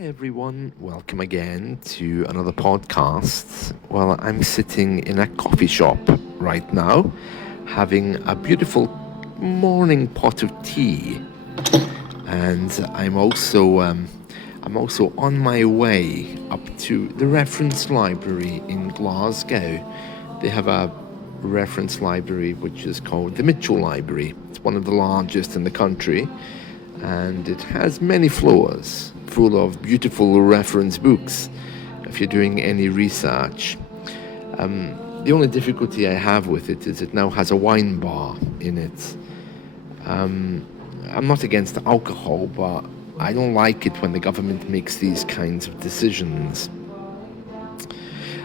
Hi everyone, welcome again to another podcast. Well, I'm sitting in a coffee shop right now, having a beautiful morning pot of tea, and I'm also on my way up to the reference library in Glasgow. They have a reference library which is called the Mitchell Library. It's one of the largest in the country, and it has many floors full of beautiful reference books if you're doing any research. The only difficulty I have with it is it now has a wine bar in it. I'm not against alcohol, but I don't like it when the government makes these kinds of decisions.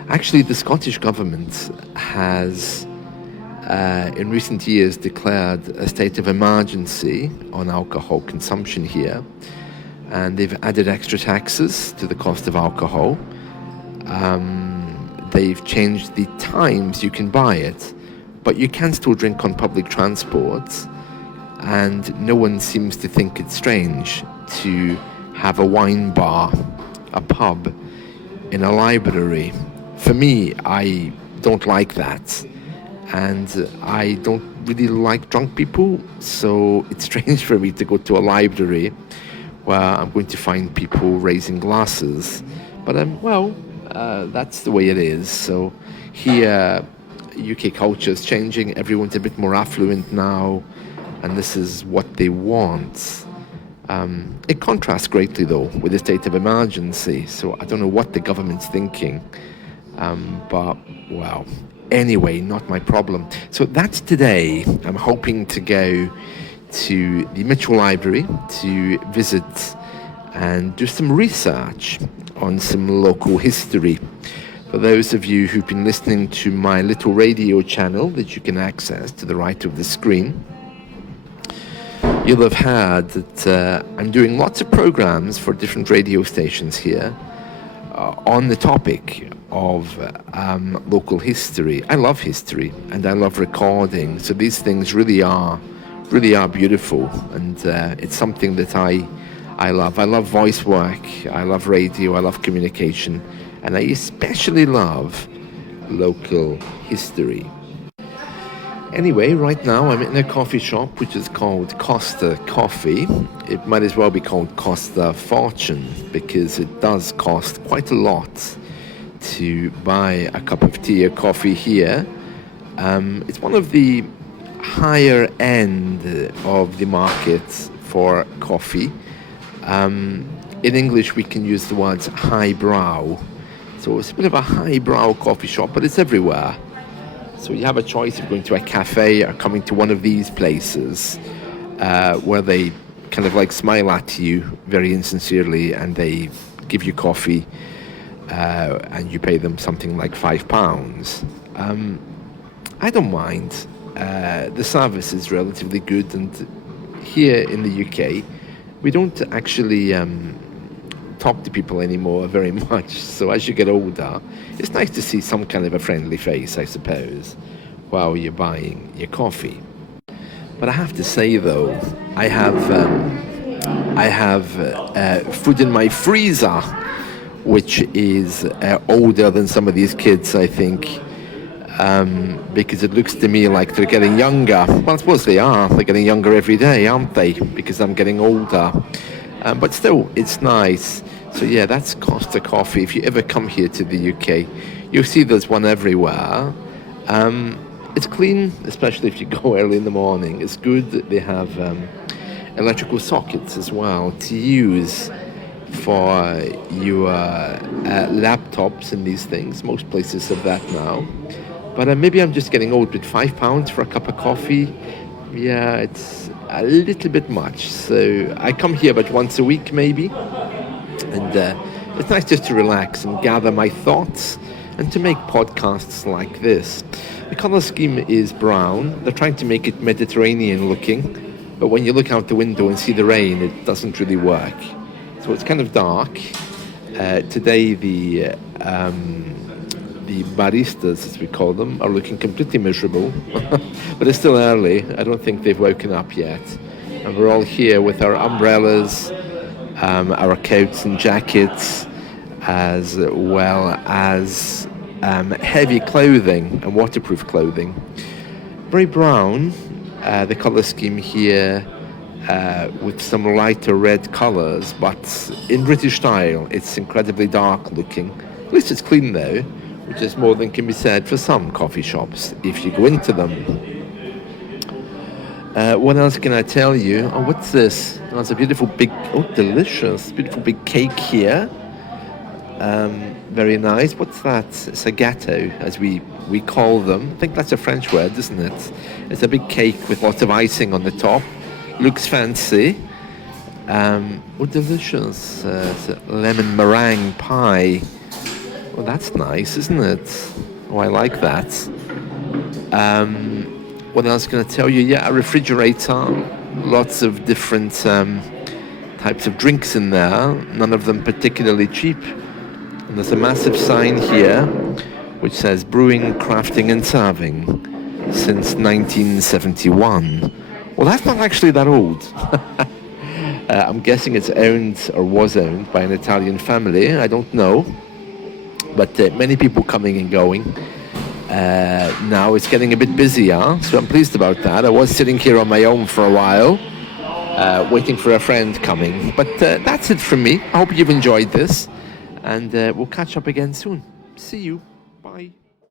Actually, the Scottish government has in recent years declared a state of emergency on alcohol consumption here, and they've added extra taxes to the cost of alcohol. They've changed the times you can buy it, but you can still drink on public transport, and no one seems to think it's strange to have a wine bar, a pub, in a library. For me, I don't like that, and I don't really like drunk people, so it's strange for me to go to a library where I'm going to find people raising glasses. But that's the way it is. So here, UK culture is changing. Everyone's a bit more affluent now, and this is what they want. It contrasts greatly, though, with the state of emergency. So I don't know what the government's thinking. Anyway, not my problem. So that's today. I'm hoping to go to the Mitchell Library to visit and do some research on some local history. For those of you who've been listening to my little radio channel that you can access to the right of the screen, you'll have heard that I'm doing lots of programs for different radio stations here on the topic of local history. I love history and I love recording, so these things really are beautiful, and it's something that I love. I love voice work, I love radio, I love communication, and I especially love local history. Anyway, right now I'm in a coffee shop which is called Costa Coffee. It might as well be called Costa Fortune, because it does cost quite a lot to buy a cup of tea or coffee here. It's one of the higher end of the market for coffee. In English we can use the words highbrow. So it's a bit of a highbrow coffee shop, but it's everywhere. So you have a choice of going to a cafe or coming to one of these places where they kind of like smile at you very insincerely, and they give you coffee and you pay them something like £5. I don't mind. The service is relatively good, and here in the UK we don't actually talk to people anymore very much. So as you get older, it's nice to see some kind of a friendly face, I suppose, while you're buying your coffee. But I have to say, though, I have food in my freezer which is older than some of these kids, I think. Because it looks to me like they're getting younger. Well, I suppose they are. They're getting younger every day, aren't they? Because I'm getting older. But still, it's nice. So yeah, that's Costa Coffee. If you ever come here to the UK, you'll see there's one everywhere. It's clean, especially if you go early in the morning. It's good that they have electrical sockets as well to use for your laptops and these things. Most places have that now. But maybe I'm just getting old, but £5 for a cup of coffee, yeah, it's a little bit much. So I come here about once a week maybe, and it's nice just to relax and gather my thoughts and to make podcasts like this. The colour scheme is brown. They're trying to make it Mediterranean looking, but when you look out the window and see the rain, it doesn't really work. So it's kind of dark. Today the baristas, as we call them, are looking completely miserable. But it's still early. I don't think they've woken up yet. And we're all here with our umbrellas our coats and jackets, as well as heavy clothing and waterproof clothing. Very brown, the color scheme here, with some lighter red colors, but in British style. It's incredibly dark looking. At least it's clean though, which is more than can be said for some coffee shops if you go into them. What else can I tell you? Oh, what's this? Oh, it's a beautiful big, oh, delicious, beautiful big cake here. Very nice. What's that? It's a gâteau, as we call them. I think that's a French word, isn't it? It's a big cake with lots of icing on the top. Looks fancy. Oh, delicious. It's a lemon meringue pie. Well, that's nice, isn't it? Oh, I like that. What else can I tell you? Yeah, a refrigerator. Lots of different types of drinks in there. None of them particularly cheap. And there's a massive sign here which says Brewing, Crafting and Serving since 1971. Well, that's not actually that old. I'm guessing it's owned or was owned by an Italian family. I don't know. But many people coming and going. Now it's getting a bit busier, so I'm pleased about that. I was sitting here on my own for a while, waiting for a friend coming. But that's it from me. I hope you've enjoyed this. And we'll catch up again soon. See you.